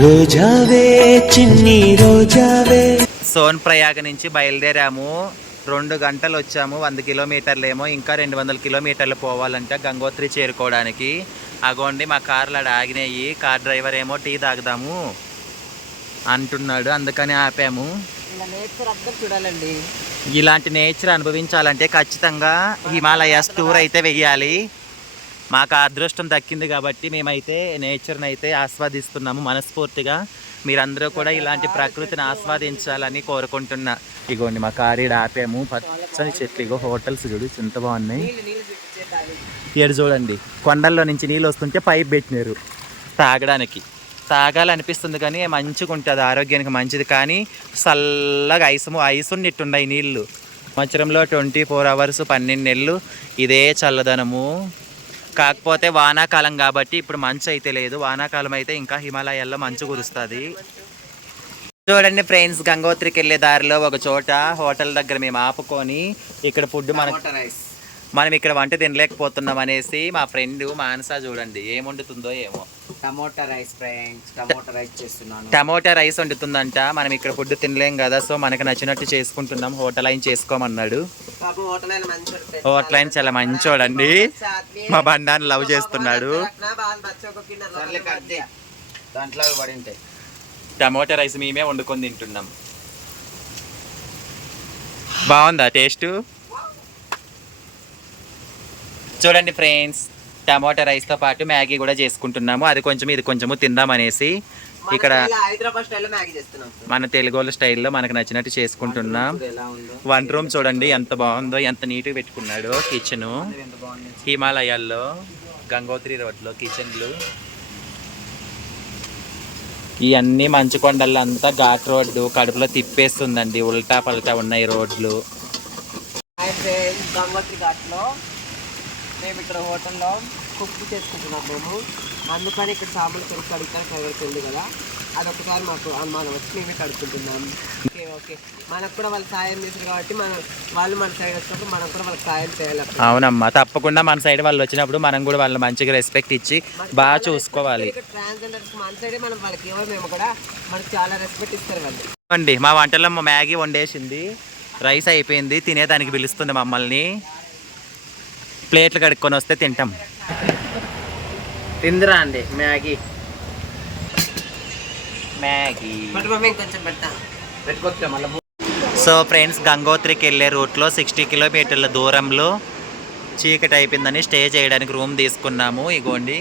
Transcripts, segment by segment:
రోజావే చిన్ని రోజావే. సోన్ ప్రయాగ నుంచి బయలుదేరాము. రెండు గంటలు వచ్చాము వంద కిలోమీటర్లు ఏమో ఇంకా రెండు వందల కిలోమీటర్లు పోవాలంటే గంగోత్రి చేరుకోవడానికి. అగోండి మా కార్లు ఆడ ఆగినాయి. కార్ డ్రైవర్ ఏమో టీ తాగుదాము అంటున్నాడు. అందుకని ఆపాము. చూడాలండి. ఇలాంటి నేచర్ అనుభవించాలంటే ఖచ్చితంగా హిమాలయాస్ టూర్ అయితే వెయ్యాలి. మాకు ఆ అదృష్టం దక్కింది కాబట్టి మేమైతే నేచర్ని అయితే ఆస్వాదిస్తున్నాము మనస్ఫూర్తిగా. మీరందరూ కూడా ఇలాంటి ప్రకృతిని ఆస్వాదించాలని కోరుకుంటున్నా. ఇగోండి మా కారీడ ఆపాము. పచ్చని చెట్లు ఇగో హోటల్స్ చూడు చింత బాగున్నాయి. నీళ్ళు ఏడు చూడండి కొండల్లో నుంచి నీళ్ళు వస్తుంటే పైప్ పెట్టినారు. తాగడానికి. తాగాలనిపిస్తుంది కానీ మంచిగా ఉంటుంది ఆరోగ్యానికి మంచిది. కానీ చల్లగా ఐసము ఐసు ఉన్నట్టున్నాయి నీళ్ళు. సంవత్సరంలో ట్వంటీ ఫోర్ అవర్స్ పన్నెండు నెలలు ఇదే చల్లదనము. కాకపోతే వానాకాలం కాబట్టి ఇప్పుడు మంచు అయితే లేదు. వానాకాలం అయితే ఇంకా హిమాలయాల్లో మంచు కురుస్తుంది. చూడండి ఫ్రెండ్స్ గంగోత్రికి వెళ్ళే దారిలో ఒక చోట హోటల్ దగ్గర మేము ఆపుకొని ఇక్కడ ఫుడ్ మనకు రైస్. మనం ఇక్కడ వంట తినలేకపోతున్నాం అనేసి మా ఫ్రెండ్ మానస చూడండి ఏం వండుతుందో ఏమో. Tomato rice friends tomato rice చేస్తున్నాను. టమోటా రైస్ వండుతుందంట మనం ఇక్కడ ఫుడ్ తినలేం కదా సో మనకు నచ్చినట్టు చేసుకుంటున్నాం హోటల్ అయిన చేసుకోమన్నాడు. అయిన చాలా మంచోడండి. మా బండాన్ని లవ్ చేస్తున్నాడు. టమోటా రైస్ మేమే వండుకొని తింటున్నాం. బాగుందా టేస్ట్? చూడండి ఫ్రెండ్స్ టమోటా రైస్తో పాటు మ్యాగీ కూడా చేసుకుంటున్నాము. అది కొంచెం ఇది కొంచెము తిందామనేసి ఇక్కడ మన తెలుగు వాళ్ళ స్టైల్లో మనకు నచ్చినట్టు చేసుకుంటున్నాం. వన్ రూమ్ చూడండి ఎంత బాగుందో ఎంత నీట్గా పెట్టుకున్నాడు కిచెన్. హిమాలయాల్లో గంగోత్రి రోడ్లో కిచెన్లు ఇవన్నీ మంచు కొండల్లో అంతా ఘాట్ రోడ్డు కడుపులో తిప్పేస్తుందండి ఉల్టా పల్టా ఉన్నాయి రోడ్లు. గంగోత్రి ఘాట్లో మేము ఇక్కడ హోటల్లో కుక్ చేసుకుంటున్నాం మేము. అందుకని ఇక్కడ సామాన్లు కొరకు కడుగుతానికి ఎవరికి ఉంది కదా అదొకసారి మాకు అనుమానం వచ్చి మేమే కడుక్కుంటున్నాం. Okay okay. మనకు కూడా వాళ్ళు సాయం చేశారు కాబట్టి మనం వాళ్ళు మన సైడ్ వచ్చినప్పుడు మనం కూడా వాళ్ళకి సాయం చేయాలి. అవునమ్మా తప్పకుండా మన సైడ్ వాళ్ళు వచ్చినప్పుడు మనం కూడా వాళ్ళని మంచిగా రెస్పెక్ట్ ఇచ్చి బాగా చూసుకోవాలి. ట్రాన్స్జెండర్స్ మన సైడే మనం వాళ్ళకి ఎవరు మేము కూడా మనకు చాలా రెస్పెక్ట్ ఇస్తారు వాళ్ళు. అండి మా వంటలో మా మ్యాగీ వండేసింది రైస్ అయిపోయింది తినేదానికి పిలుస్తుంది మమ్మల్ని. ప్లేట్లు కడుక్కొని వస్తే తింటాం. తిందిరా అండి మ్యాగీ. మ్యాగీ. కొంచెం పెడతా. పెట్టుకోవచ్చు మళ్ళీ సో ఫ్రెండ్స్ గంగోత్రికి వెళ్ళే రూట్లో సిక్స్టీ కిలోమీటర్ల దూరంలో చీకటి అయిపోయిందని స్టే చేయడానికి రూమ్ తీసుకున్నాము. ఇగోండి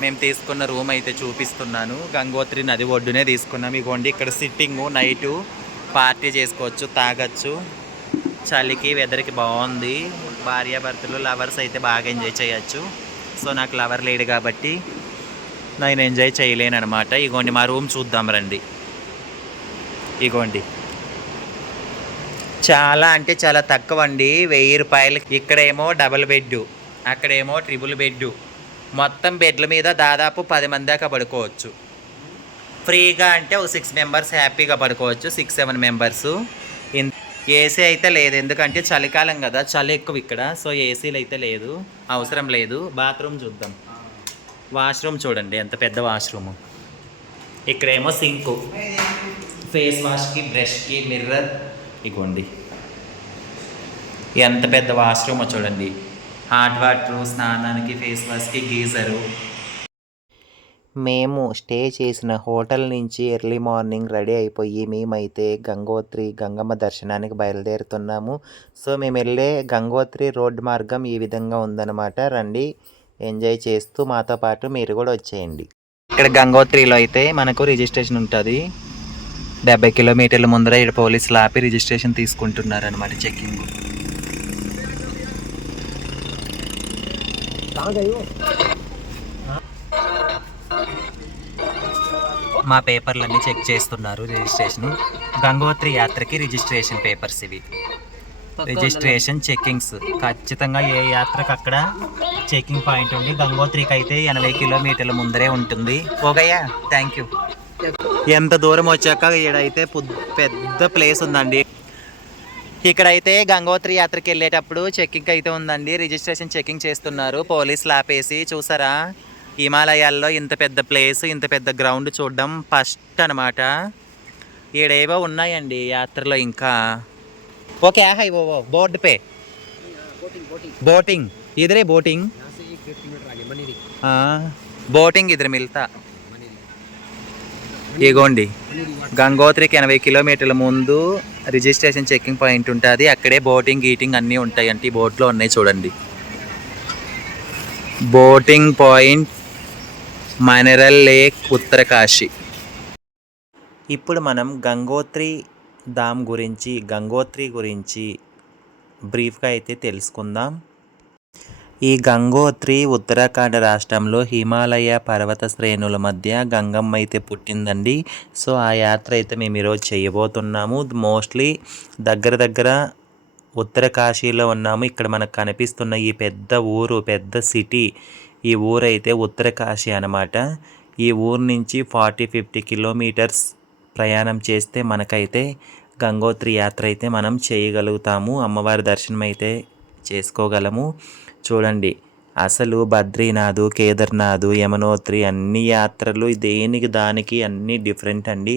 మేము తీసుకున్న రూమ్ అయితే చూపిస్తున్నాను. గంగోత్రి నది ఒడ్డునే తీసుకున్నాము ఇగోండి ఇక్కడ సిట్టింగు నైటు పార్టీ చేసుకోవచ్చు తాగొచ్చు. చలికి వెదర్కి బాగుంది. భార్యాభర్తలు లవర్స్ అయితే బాగా ఎంజాయ్ చేయొచ్చు. సో నాకు లవర్ లేడు కాబట్టి నేను ఎంజాయ్ చేయలేను అనమాట ఇగోండి మా రూమ్ చూద్దాం రండి. ఇగోండి. చాలా అంటే చాలా తక్కువ అండి వెయ్యి రూపాయలు. ఇక్కడేమో డబుల్ బెడ్ అక్కడేమో ట్రిపుల్ బెడ్ మొత్తం బెడ్ల మీద దాదాపు పది మంది దాకా పడుకోవచ్చు. ఫ్రీగా అంటే ఒక సిక్స్ మెంబర్స్ హ్యాపీగా పడుకోవచ్చు. Six seven members. ఏసీ అయితే లేదు. ఎందుకంటే చలికాలం కదా చలి ఎక్కువ ఇక్కడ. సో ఏసీలు అయితే లేదు. అవసరం లేదు. బాత్రూమ్ చూద్దాం. వాష్రూమ్ చూడండి ఎంత పెద్ద వాష్రూమ్. ఇక్కడేమో సింకు. ఫేస్ వాష్కి బ్రష్కి మిర్రర్. ఇగోండి. ఎంత పెద్ద వాష్రూమ్ చూడండి. హాట్ వాటర్ స్నానానికి ఫేస్ వాష్కి గీజరు. మేము స్టే చేసిన హోటల్ నుంచి ఎర్లీ మార్నింగ్ రెడీ అయిపోయి మేమైతే గంగోత్రి గంగమ్మ దర్శనానికి బయలుదేరుతున్నాము. సో మేము వెళ్ళే గంగోత్రి రోడ్ మార్గం ఈ విధంగా ఉందన్నమాట. రండి ఎంజాయ్ చేస్తూ మాతో పాటు మీరు కూడా వచ్చేయండి. ఇక్కడ గంగోత్రిలో అయితే మనకు రిజిస్ట్రేషన్ ఉంటుంది. డెబ్బై కిలోమీటర్ల ముందర ఇక్కడ పోలీసులు ఆపి రిజిస్ట్రేషన్ తీసుకుంటున్నారు అనమాట చెక్కింగ్ మా పేపర్లన్నీ చెక్ చేస్తున్నారు రిజిస్ట్రేషన్. గంగోత్రి యాత్రకి రిజిస్ట్రేషన్ పేపర్స్ ఇవి. Registration checkings. ఖచ్చితంగా ఏ యాత్రకు అక్కడ చెకింగ్ పాయింట్ ఉంది. గంగోత్రికి అయితే ఎనభై కిలోమీటర్ల ముందరే ఉంటుంది. ఓగయ్యా థ్యాంక్ యూ ఎంత దూరం వచ్చాక ఈడైతే పుద్- పెద్ద ప్లేస్ ఉందండి. ఇక్కడైతే గంగోత్రి యాత్రకి వెళ్ళేటప్పుడు చెక్కింగ్ అయితే ఉందండి. రిజిస్ట్రేషన్ చెకింగ్ చేస్తున్నారు. పోలీసులు ఆపేసి చూసారా? హిమాలయాల్లో ఇంత పెద్ద ప్లేస్ ఇంత పెద్ద గ్రౌండ్ చూడడం ఫస్ట్ అనమాట ఏడేవో ఉన్నాయండి యాత్రలో ఇంకా. ఓకే హై ఓ బోర్డు పే. బోటింగ్. ఇదిరే బోటింగ్. బోటింగ్ ఇద్దరు మిల్తా. ఇగోండి. గంగోత్రికి ఎనభై కిలోమీటర్ల ముందు రిజిస్ట్రేషన్ చెక్కింగ్ పాయింట్ ఉంటుంది. అక్కడే బోటింగ్ గీటింగ్ అన్నీ ఉంటాయి అంటే ఈ బోట్లో ఉన్నాయి చూడండి. Boating point mineral lake Uttarkashi ఇప్పుడు మనం గంగోత్రి ధామ్ గురించి గంగోత్రి గురించి బ్రీఫ్గా అయితే తెలుసుకుందాం. ఈ గంగోత్రి ఉత్తరాఖండ్ రాష్ట్రంలో హిమాలయ పర్వత శ్రేణుల మధ్య గంగమ్మ అయితే పుట్టిందండి. సో ఆ యాత్ర అయితే మేము ఈరోజు చేయబోతున్నాము. మోస్ట్లీ దగ్గర దగ్గర ఉత్తరకాశీలో ఉన్నాము. ఇక్కడ మనకు కనిపిస్తున్న ఈ పెద్ద ఊరు పెద్ద సిటీ ఈ ఊరైతే ఉత్తరకాశి అనమాట ఈ ఊరు నుంచి ఫార్టీ ఫిఫ్టీ కిలోమీటర్స్ ప్రయాణం చేస్తే మనకైతే గంగోత్రి యాత్ర అయితే మనం చేయగలుగుతాము. అమ్మవారి దర్శనం అయితే చేసుకోగలము. చూడండి అసలు బద్రీనాథ్ కేదార్నాథ్ యమునోత్రి అన్ని యాత్రలు దేనికి దానికి అన్నీ డిఫరెంట్ అండి.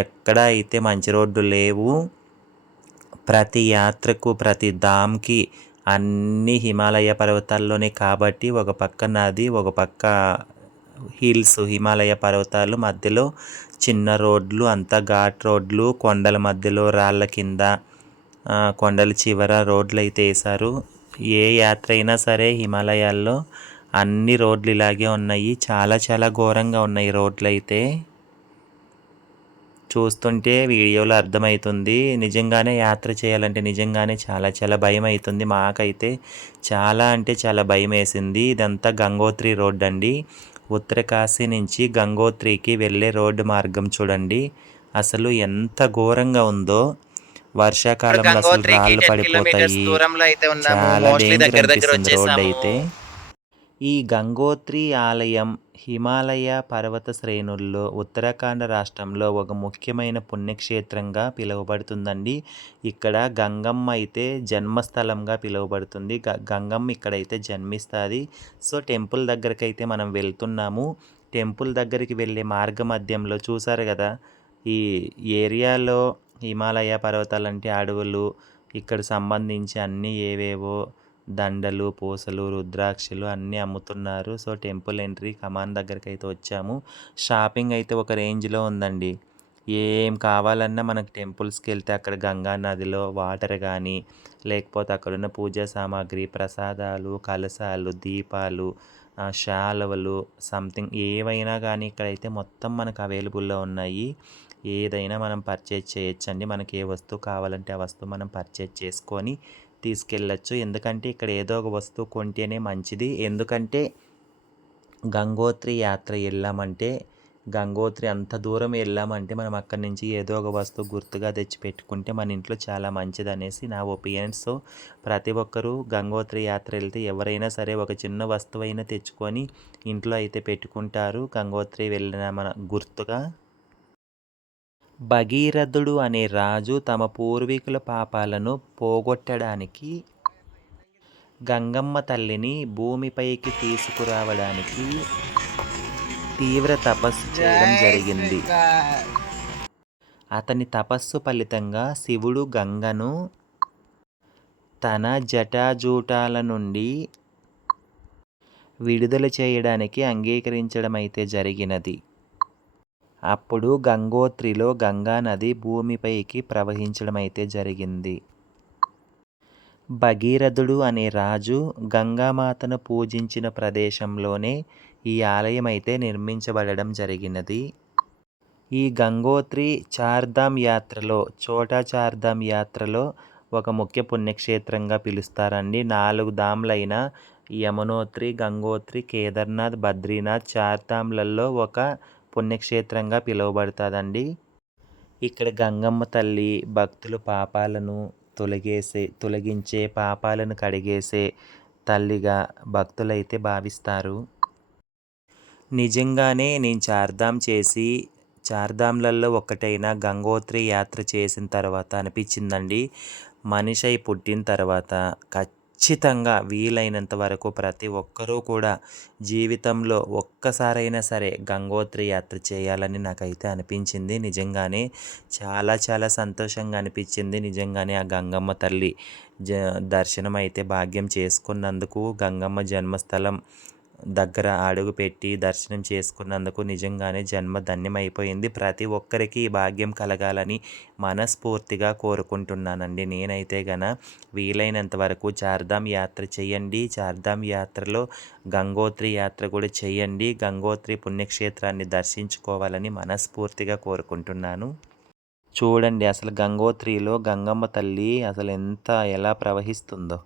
ఎక్కడ అయితే మంచి రోడ్డు లేవు ప్రతి యాత్రకు ప్రతి ధామ్కి అన్ని హిమాలయ పర్వతాల్లోనే కాబట్టి ఒక పక్క నది ఒక పక్క హిల్స్ హిమాలయ పర్వతాలు మధ్యలో చిన్న రోడ్లు అంతా ఘాట్ రోడ్లు కొండల మధ్యలో రాళ్ళ కింద కొండల చివర రోడ్లు అయితే వేశారు. ఏ యాత్ర అయినా సరే హిమాలయాల్లో అన్ని రోడ్లు ఇలాగే ఉన్నాయి. చాలా చాలా ఘోరంగా ఉన్నాయి రోడ్లు అయితే చూస్తుంటే వీడియోలో అర్థమవుతుంది. నిజంగానే యాత్ర చేయాలంటే నిజంగానే చాలా చాలా భయం అవుతుంది మాకైతే చాలా అంటే చాలా భయం వేసింది ఇదంతా గంగోత్రి రోడ్ అండి. ఉత్తరకాశీ నుంచి గంగోత్రికి వెళ్ళే రోడ్డు మార్గం చూడండి. అసలు ఎంత ఘోరంగా ఉందో. వర్షాకాలంలో అసలు రాళ్ళు పడిపోతాయి. చాలా దగ్గర అనిపిస్తుంది రోడ్ వచ్చేసాము. అయితే. ఈ గంగోత్రి ఆలయం హిమాలయ పర్వత శ్రేణుల్లో ఉత్తరాఖండ్ రాష్ట్రంలో ఒక ముఖ్యమైన పుణ్యక్షేత్రంగా పిలువబడుతుందండి. ఇక్కడ గంగమ్మ అయితే జన్మస్థలంగా పిలువబడుతుంది. గ- గంగమ్మ ఇక్కడైతే జన్మిస్తుంది. సో టెంపుల్ దగ్గరకైతే మనం వెళ్తున్నాము. టెంపుల్ దగ్గరికి వెళ్ళే మార్గ మధ్యంలో చూసారు కదా ఈ ఏరియాలో హిమాలయ పర్వతాలంటే అడవులు ఇక్కడ సంబంధించి అన్నీ ఏవేవో దండలు పూసలు రుద్రాక్షలు అన్నీ అమ్ముతున్నారు. సో టెంపుల్ ఎంట్రీ కమాన్ దగ్గరికి అయితే వచ్చాము. షాపింగ్ అయితే ఒక రేంజ్లో ఉందండి. ఏం కావాలన్నా మనకు టెంపుల్స్కి వెళ్తే అక్కడ గంగా నదిలో వాటర్ కానీ లేకపోతే అక్కడున్న పూజా సామాగ్రి ప్రసాదాలు కలశాలు దీపాలు శాలువలు సంథింగ్ ఏవైనా కానీ ఇక్కడైతే మొత్తం మనకు అవైలబుల్లో ఉన్నాయి. ఏదైనా మనం పర్చేజ్ చేయొచ్చండి. మనకి ఏ వస్తువు కావాలంటే ఆ వస్తువు మనం పర్చేజ్ చేసుకొని తీసుకెళ్ళచ్చు. ఎందుకంటే ఇక్కడ ఏదో ఒక వస్తువు కొంటేనే మంచిది. ఎందుకంటే గంగోత్రి యాత్ర వెళ్ళామంటే గంగోత్రి అంత దూరం వెళ్ళామంటే మనం అక్కడి నుంచి ఏదో ఒక వస్తువు గుర్తుగా తెచ్చి పెట్టుకుంటే మన ఇంట్లో చాలా మంచిది అనేసి నా ఒపీనియన్. సో ప్రతి ఒక్కరూ గంగోత్రి యాత్ర వెళ్తే ఎవరైనా సరే ఒక చిన్న వస్తువైనా తెచ్చుకొని ఇంట్లో అయితే పెట్టుకుంటారు. గంగోత్రి వెళ్ళిన మన గుర్తుగా భగీరథుడు అనే రాజు తమ పూర్వీకుల పాపాలను పోగొట్టడానికి గంగమ్మ తల్లిని భూమిపైకి తీసుకురావడానికి తీవ్ర తపస్సు చేయడం జరిగింది. అతని తపస్సు ఫలితంగా శివుడు గంగను తన జటాజూటాల నుండి విడుదల చేయడానికి అంగీకరించడం అయితే జరిగినది. అప్పుడు గంగోత్రిలో గంగా నది భూమిపైకి ప్రవహించడం అయితే జరిగింది. భగీరథుడు అనే రాజు గంగామాతను పూజించిన ప్రదేశంలోనే ఈ ఆలయం అయితే నిర్మించబడడం జరిగినది. ఈ గంగోత్రి చార్ధామ్ యాత్రలో చోటా చార్ధామ్ యాత్రలో ఒక ముఖ్య పుణ్యక్షేత్రంగా పిలుస్తారండి. నాలుగు ధామ్లైన యమునోత్రి గంగోత్రి కేదార్నాథ్ బద్రీనాథ్ చార్ధామ్లలో ఒక పుణ్యక్షేత్రంగా పిలువబడుతుందండి. ఇక్కడ గంగమ్మ తల్లి భక్తుల పాపాలను తొలగేసే తొలగించే పాపాలను కడిగేసే తల్లిగా భక్తులైతే భావిస్తారు. నిజంగానే నేను చార్ధాం చేసి చార్ధాంలలో ఒకటైన గంగోత్రి యాత్ర చేసిన తర్వాత అనిపించిందండి. మనిషి అయి పుట్టిన తర్వాత ఖచ్చితంగా వీలైనంత వరకు ప్రతి ఒక్కరూ కూడా జీవితంలో ఒక్కసారైనా సరే గంగోత్రి యాత్ర చేయాలని నాకైతే అనిపించింది. నిజంగానే చాలా చాలా సంతోషంగా అనిపించింది. నిజంగానే ఆ గంగమ్మ తల్లి జ దర్శనం అయితే భాగ్యం చేసుకున్నందుకు గంగమ్మ జన్మస్థలం దగ్గర అడుగు పెట్టి దర్శనం చేసుకున్నందుకు నిజంగానే జన్మ ధన్యమైపోయింది. ప్రతి ఒక్కరికి ఈ భాగ్యం కలగాలని మనస్ఫూర్తిగా కోరుకుంటున్నానండి. నేనైతే గన వీలైనంత వరకు చార్ధామ్ యాత్ర చేయండి. చార్ధామ్ యాత్రలో గంగోత్రి యాత్ర కూడా చేయండి. గంగోత్రి పుణ్యక్షేత్రాన్ని దర్శించుకోవాలని మనస్ఫూర్తిగా కోరుకుంటున్నాను. చూడండి అసలు గంగోత్రిలో గంగమ్మ తల్లి అసలు ఎంత ఎలా ప్రవహిస్తుందో.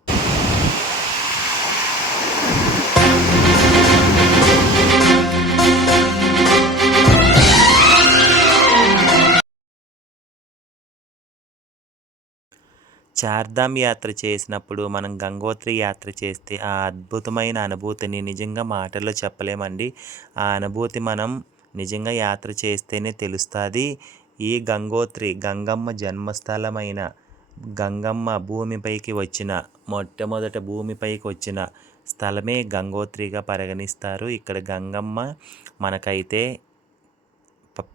చార్ధామ్ యాత్ర చేసినప్పుడు మనం గంగోత్రి యాత్ర చేస్తే ఆ అద్భుతమైన అనుభూతిని నిజంగా మాటల్లో చెప్పలేమండి. ఆ అనుభూతి మనం నిజంగా యాత్ర చేస్తేనే తెలుస్తుంది. ఈ గంగోత్రి గంగమ్మ జన్మస్థలమైన గంగమ్మ భూమిపైకి వచ్చిన మొట్టమొదట భూమిపైకి వచ్చిన స్థలమే గంగోత్రిగా పరిగణిస్తారు. ఇక్కడ గంగమ్మ మనకైతే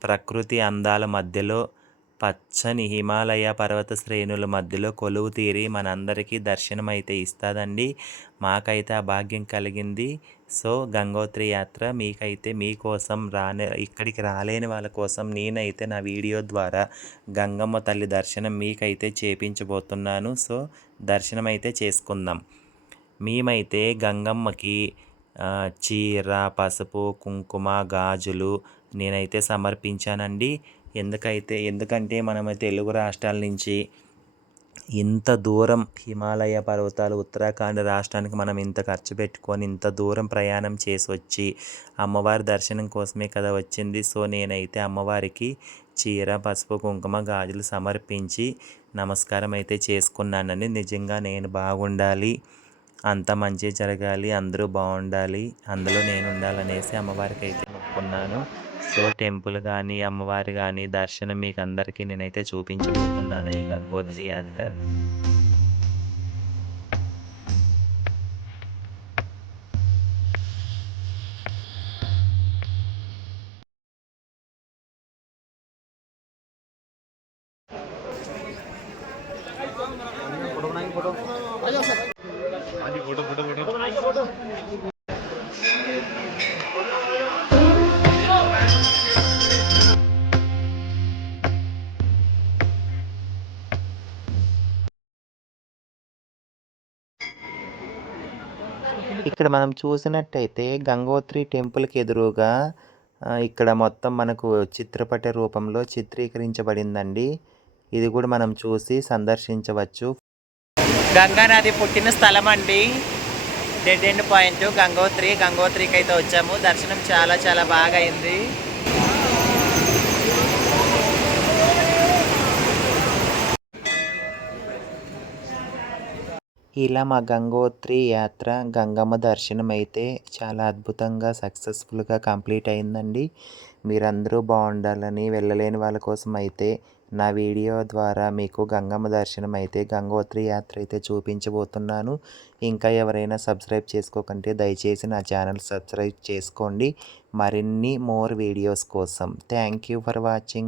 ప్రకృతి అందాల మధ్యలో పచ్చని హిమాలయ పర్వత శ్రేణుల మధ్యలో కొలువు తీరి మనందరికీ దర్శనం అయితే ఇస్తుందండి. మాకైతే ఆ భాగ్యం కలిగింది. సో గంగోత్రి యాత్ర మీకైతే మీకోసం రానే ఇక్కడికి రాలేని వాళ్ళ కోసం నేనైతే నా వీడియో ద్వారా గంగమ్మ తల్లి దర్శనం మీకైతే చేపించబోతున్నాను. సో దర్శనం అయితే చేసుకుందాం. మేమైతే గంగమ్మకి చీర పసుపు కుంకుమ గాజులు నేనైతే సమర్పించానండి. ఎందుకైతే ఎందుకంటే మనం తెలుగు రాష్ట్రాల నుంచి ఇంత దూరం హిమాలయ పర్వతాలు ఉత్తరాఖండ్ రాష్ట్రానికి మనం ఇంత ఖర్చు పెట్టుకొని ఇంత దూరం ప్రయాణం చేసి వచ్చి అమ్మవారి దర్శనం కోసమే కదా వచ్చింది. సో నేనైతే అమ్మవారికి చీర పసుపు కుంకుమ గాజులు సమర్పించి నమస్కారం అయితే చేసుకున్నానండి. నిజంగా నేను బాగుండాలి అంత మంచి జరగాలి అందరూ బాగుండాలి అందులో నేను ఉండాలనేసి అమ్మవారికి అయితే మొక్కున్నాను సో టెంపుల్ కానీ అమ్మవారి కానీ దర్శనం మీకు అందరికీ నేనైతే చూపించబోతున్నాను. ఇక్కడ మనం చూసినట్టయితే గంగోత్రి టెంపుల్కి ఎదురుగా ఇక్కడ మొత్తం మనకు చిత్రపట రూపంలో చిత్రీకరించబడిందండి. ఇది కూడా మనం చూసి సందర్శించవచ్చు. గంగా నది పుట్టిన స్థలం అండి. Dead end point. గంగోత్రి గంగోత్రికి అయితే వచ్చాము. దర్శనం చాలా చాలా బాగా అయింది. ఇలా మా గంగోత్రి యాత్ర గంగమ్మ దర్శనం అయితే చాలా అద్భుతంగా సక్సెస్ఫుల్గా కంప్లీట్ అయిందండి. మీరందరూ బాగుండాలని వెళ్ళలేని వాళ్ళ కోసం అయితే నా వీడియో ద్వారా మీకు గంగమ్మ దర్శనం అయితే గంగోత్రి యాత్ర అయితే చూపించబోతున్నాను. ఇంకా ఎవరైనా సబ్స్క్రైబ్ చేసుకోకంటే దయచేసి నా ఛానల్ సబ్స్క్రైబ్ చేసుకోండి. మరిన్ని మోర్ వీడియోస్ కోసం థ్యాంక్ యూ ఫర్ వాచింగ్.